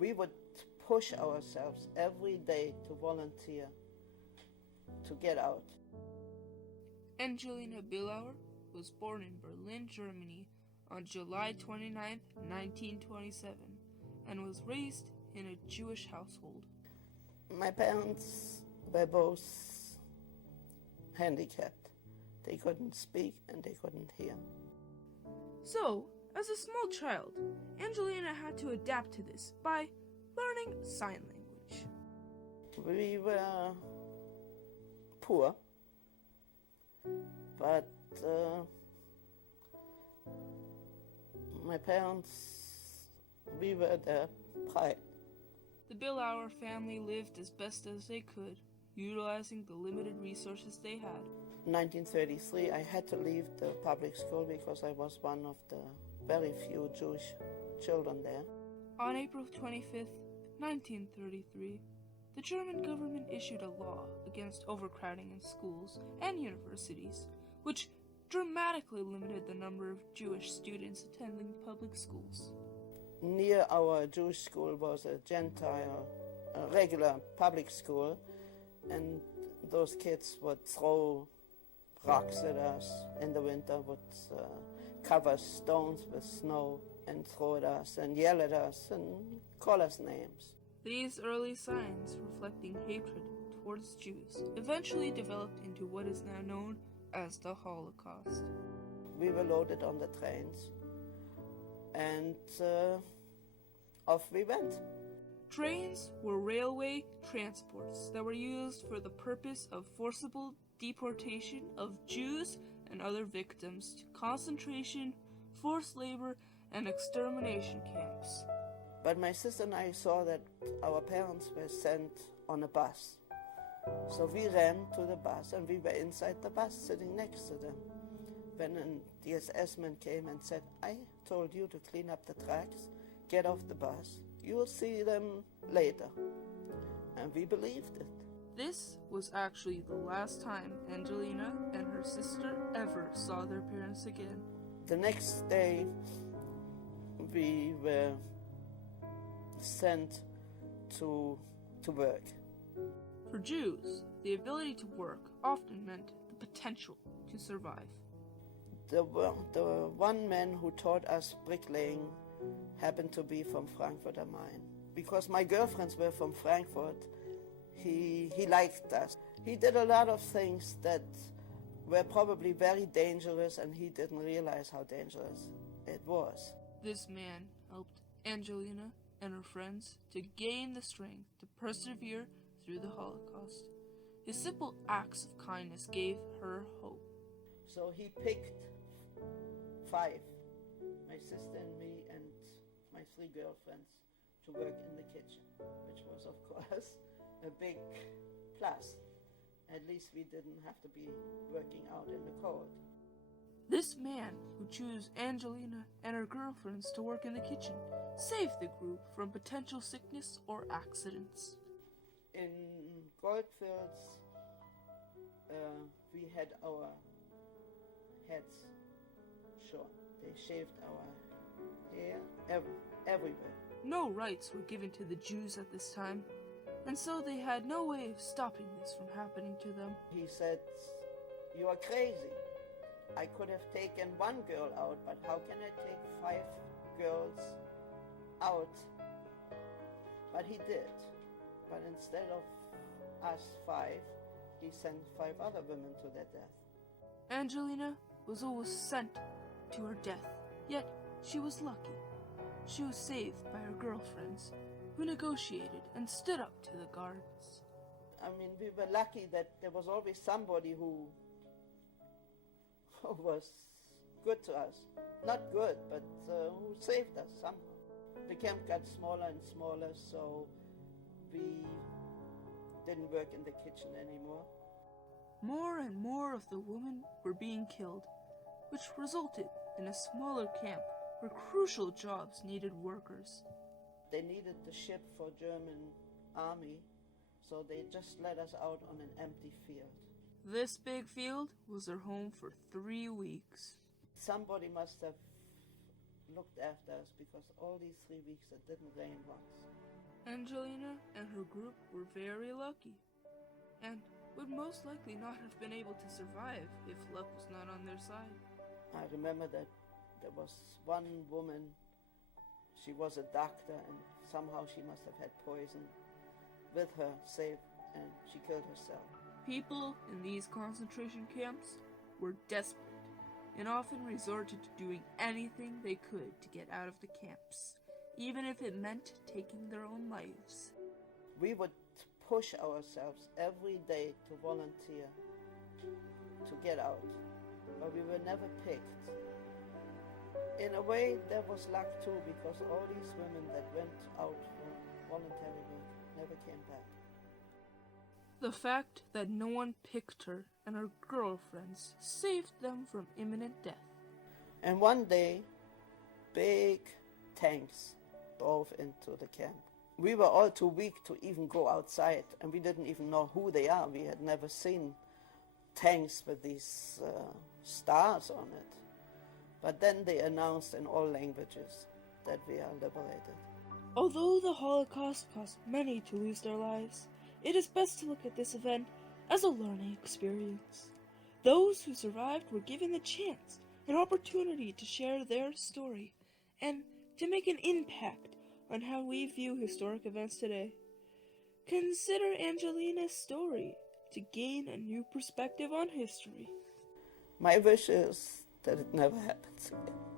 We would push ourselves every day to volunteer, to get out. Angelina Billauer was born in Berlin, Germany on July 29, 1927, and was raised in a Jewish household. My parents were both handicapped. They couldn't speak and they couldn't hear. So, as a small child, Angelina had to adapt to this by learning sign language. We were poor, but my parents, we were their pride. The Billauer family lived as best as they could, utilizing the limited resources they had. In 1933, I had to leave the public school because I was one of the very few Jewish children there. On April 25, 1933, the German government issued a law against overcrowding in schools and universities, which dramatically limited the number of Jewish students attending public schools. Near our Jewish school was a Gentile, regular public school, and those kids would throw rocks at us in the winter, would cover stones with snow and throw at us and yell at us and call us names. These early signs reflecting hatred towards Jews eventually developed into what is now known as the Holocaust. We were loaded on the trains and off we went. Trains were railway transports that were used for the purpose of forcible deportation of Jews and other victims to concentration, forced labor, and extermination camps. But my sister and I saw that our parents were sent on a bus. So we ran to the bus and we were inside the bus sitting next to them. When a DSS man came and said, "I told you to clean up the tracks, get off the bus. You'll see them later." And we believed it. This was actually the last time Angelina and her sister ever saw their parents again. The next day, we were sent to work. For Jews, the ability to work often meant the potential to survive. The one man who taught us bricklaying happened to be from Frankfurt am Main. Because my girlfriends were from Frankfurt, he liked us. He did a lot of things that were probably very dangerous, and he didn't realize how dangerous it was. This man helped Angelina and her friends to gain the strength to persevere through the Holocaust. His simple acts of kindness gave her hope. So he picked 5, my sister and me and my 3 girlfriends, to work in the kitchen, which was, of course, a big plus. At least we didn't have to be working out in the cold. This man who chose Angelina and her girlfriends to work in the kitchen saved the group from potential sickness or accidents. In Goldfields, we had our heads shorn. They shaved our hair everywhere. No rights were given to the Jews at this time, and so they had no way of stopping this from happening to them. He said, "You are crazy. I could have taken 1 girl out, but how can I take 5 girls out?" But he did. But instead of us 5, he sent 5 other women to their death. Angelina was always sent to her death, yet she was lucky. She was saved by her girlfriends, who negotiated and stood up to the guards. I mean, we were lucky that there was always somebody who was good to us. Not good, but who saved us somehow. The camp got smaller and smaller, so we didn't work in the kitchen anymore. More and more of the women were being killed, which resulted in a smaller camp where crucial jobs needed workers. They needed the ship for German army, so they just let us out on an empty field. This big field was their home for 3 weeks. Somebody must have looked after us because all these 3 weeks it didn't rain once. Angelina and her group were very lucky, and would most likely not have been able to survive if luck was not on their side. I remember that there was one woman, she was a doctor, and somehow she must have had poison with her saved, and she killed herself. People in these concentration camps were desperate and often resorted to doing anything they could to get out of the camps, even if it meant taking their own lives. We would push ourselves every day to volunteer to get out, but we were never picked. In a way, there was luck too, because all these women that went out for voluntary work never came back. The fact that no one picked her and her girlfriends saved them from imminent death. And one day, big tanks drove into the camp. We were all too weak to even go outside, and we didn't even know who they are. We had never seen tanks with these stars on it. But then they announced in all languages that we are liberated. Although the Holocaust caused many to lose their lives, it is best to look at this event as a learning experience. Those who survived were given the chance, an opportunity to share their story, and to make an impact on how we view historic events today. Consider Angelina's story to gain a new perspective on history. My wish is that it never happens again.